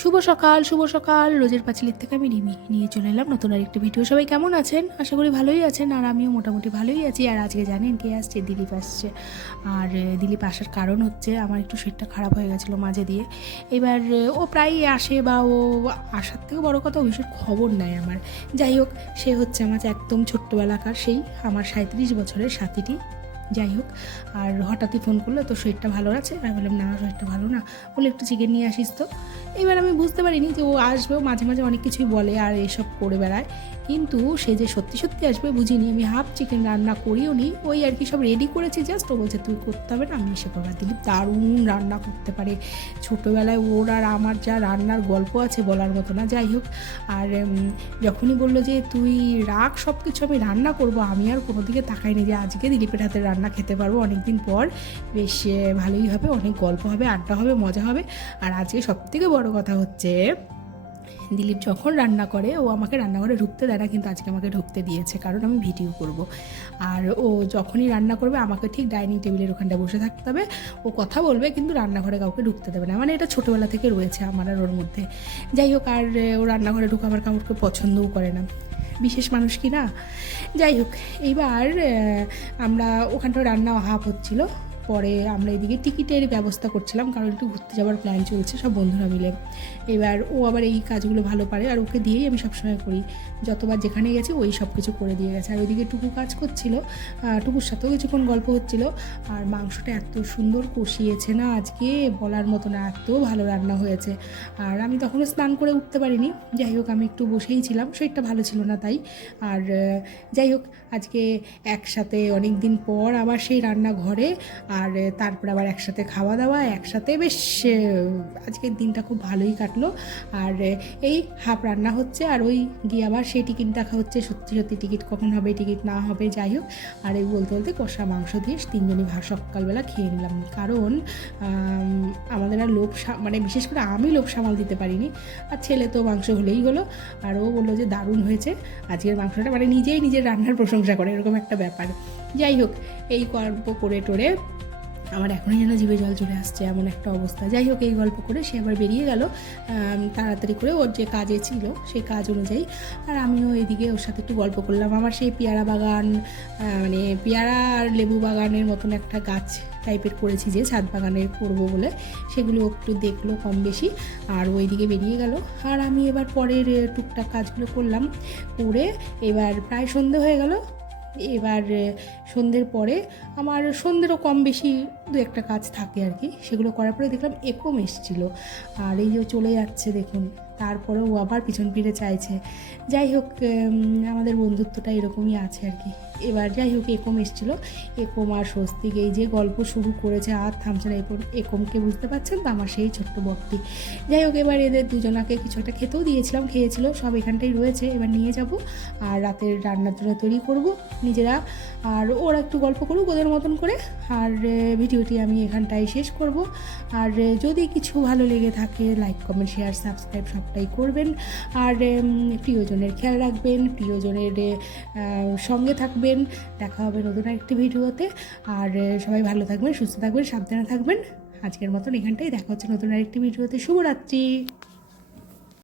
শুভ সকাল রোজের পাঁচিলের থেকে আমি রিমি নিয়ে চলে এলাম নতুন আরেকটি ভিডিও। সবাই কেমন আছেন? আশা করি ভালোই আছেন, আর আমিও মোটামুটি ভালোই আছি। আর আজকে জানেন কে আসছে? দিলীপ আসছে। আর দিলীপ আসার কারণ হচ্ছে আমার একটু শরীরটা খারাপ হয়ে গেছিলো মাঝে দিয়ে। এবার ও প্রায়ই আসে, বা ও আসার থেকেও বড়ো কথা, ও ভীষণ খবর নেয় আমার। যাই হোক, সে হচ্ছে আমার একদম ছোট্টবেলাকার সেই আমার 37 বছরের সাথীটি। যাই হোক, আর হঠাৎই ফোন করলো, তো শরীরটা ভালো আছে? আমি বললাম না, শরীরটা ভালো না। বলে একটু চিকেন নিয়ে আসিস তো। এবার আমি বুঝতে পারিনি যে ও আসবেও, মাঝে মাঝে অনেক কিছুই বলে আর এসব করে বেড়ায়, কিন্তু সে যে সত্যি সত্যি আসবে বুঝিনি। আমি হাফ চিকেন রান্না করিও নি, ওই আর কি সব রেডি করেছি জাস্ট। ও বলছে তুই করতে হবে না, আমি এসে করবো। দিলীপ দারুণ রান্না করতে পারে। ছোটোবেলায় ওর আর আমার যা রান্নার গল্প আছে বলার মতো না। যাই হোক, আর যখনই বললো যে তুই রাখ সব কিছু, আমি রান্না করব, আমি আর কোনো দিকে তাকাইনি যে আজকে দিলীপের হাতের রান্না খেতে পারবো অনেক দিন পর। বেশ ভালোই হবে, অনেক গল্প হবে, আড্ডা হবে, মজা হবে। আর আজকে সবথেকে বড় কথা হচ্ছে, দিলীপ যখন রান্না করে ও আমাকে রান্নাঘরে ঢুকতে দেয় না, কিন্তু আজকে আমাকে ঢুকতে দিয়েছে, কারণ আমি ভিডিও করব। আর ও যখনই রান্না করবে আমাকে ঠিক ডাইনিং টেবিলের ওখানটা বসে থাকতে হবে। ও কথা বলবে, কিন্তু রান্নাঘরে কাউকে ঢুকতে দেবে না। মানে এটা ছোটোবেলা থেকে রয়েছে আমার আর ওর মধ্যে। যাই হোক, আর ও রান্নাঘরে ঢুকে আমার কাউকে পছন্দও করে না, বিশেষ মানুষ কি না। যাই হোক, এইবার আমরা ওখানটা রান্না হাফ হচ্ছিল, পরে আমরা এদিকে টিকিটের ব্যবস্থা করছিলাম, কারণ একটু ঘুরতে যাওয়ার প্ল্যান চলছে সব বন্ধুরা মিলে। এবার ও আবার এই কাজগুলো ভালো পারে, আর ওকে দিয়েই আমি সবসময় করি। যতবার যেখানে গেছি ওই সব কিছু করে দিয়ে গেছে। আর ওইদিকে টুকু কাজ করছিল, টুকুর সাথেও কিছুক্ষণ গল্প হচ্ছিল। আর মাংসটা এত সুন্দর কষিয়েছে না আজকে, বলার মতো না, এত ভালো রান্না হয়েছে। আর আমি তখনও স্নান করে উঠতে পারিনি। যাই হোক, আমি একটু বসেই ছিলাম, শরীরটা ভালো ছিল না তাই। আর যাই হোক, আজকে একসাথে অনেক দিন পর আবার সেই রান্নাঘরে, আর তারপর আবার একসাথে খাওয়া দাওয়া একসাথে, বেশ আজকের দিনটা খুব ভালোই কাটলো। আর এই হাফ রান্না হচ্ছে, আর ওই গিয়ে আবার সেই টিকিট দেখা হচ্ছে, সত্যি সত্যি টিকিট কখন হবে, টিকিট না হবে। যাই হোক, আর এই বলতে বলতে কষা মাংস দিয়ে তিনজনই সকালবেলা খেয়ে নিলাম, কারণ আমাদের আর লোভ মানে বিশেষ করে আমি লোভ সামাল দিতে পারিনি। আর ছেলে তো মাংস হলেই হলো। আর ও বললো যে দারুণ হয়েছে আজকের মাংসটা, মানে নিজেই নিজের রান্নার প্রশংসা করে, এরকম একটা ব্যাপার। যাই হোক, এই গল্প করে টোরে আমার এখনই যেন জিভে জল চলে আসছে, এমন একটা অবস্থা। যাই হোক, এই গল্প করে সে আবার বেরিয়ে গেল তাড়াতাড়ি করে, ওর যে কাজে ছিল সেই কাজ অনুযায়ী। আর আমিও এদিকে ওর সাথে একটু গল্প করলাম। আমার সেই পেয়ারা বাগান, মানে পেয়ারা আর লেবু বাগানের মতন একটা গাছ টাইপের করেছি, যে ছাদ বাগানে করবো বলে, সেগুলো একটু দেখলো কম বেশি। আর ওইদিকে বেরিয়ে গেল। আর আমি এবার পরের টুকটাক কাজগুলো করলাম, করে এবার প্রায় সন্ধে হয়ে গেল। এবার সন্ধ্যের পরে আমার সন্ধ্যেরও কম বেশি দু একটা কাজ থাকে আর কি, সেগুলো করার পরে দেখলাম একম এসেছিল। আর এই যে চলে যাচ্ছে দেখুন, তারপরে ও আবার পিছন ফিরে চাইছে। যাই হোক, আমাদের বন্ধুত্বটা এরকমই আছে আর কি। এবার যাই হোক, একম এসেছিলো, একম আর স্বস্তিক এই যে গল্প শুরু করেছে, আর থামছে না। একমকে বুঝতে পারছেন তো, আমার সেই ছোট্ট বক্তি। যাই হোক, এবার এদের দুজনাকে কিছু একটা খেতেও দিয়েছিলাম, খেয়েছিল, সব এখানটাই রয়েছে, এবার নিয়ে যাব। আর রাতের রান্নার জন্য তৈরি করব নিজেরা, আর ওরা একটু গল্প করুক ওদের মতন করে। আর ভিডিওটি আমি এখানটায় শেষ করব। আর যদি কিছু ভালো লেগে থাকে, লাইক কমেন্ট শেয়ার সাবস্ক্রাইব সবটাই করবেন। আর প্রিয়জনের খেয়াল রাখবেন, প্রিয়জনের সঙ্গে থাকবেন। দেখা হবে নতুন একটি ভিডিওতে। আর সবাই ভালো থাকবেন, সুস্থ থাকবেন, সাবধানে থাকবেন। আজকের মতন এখানটাই দেখা হচ্ছে নতুন আরেকটি ভিডিওতে। শুভরাত্রি।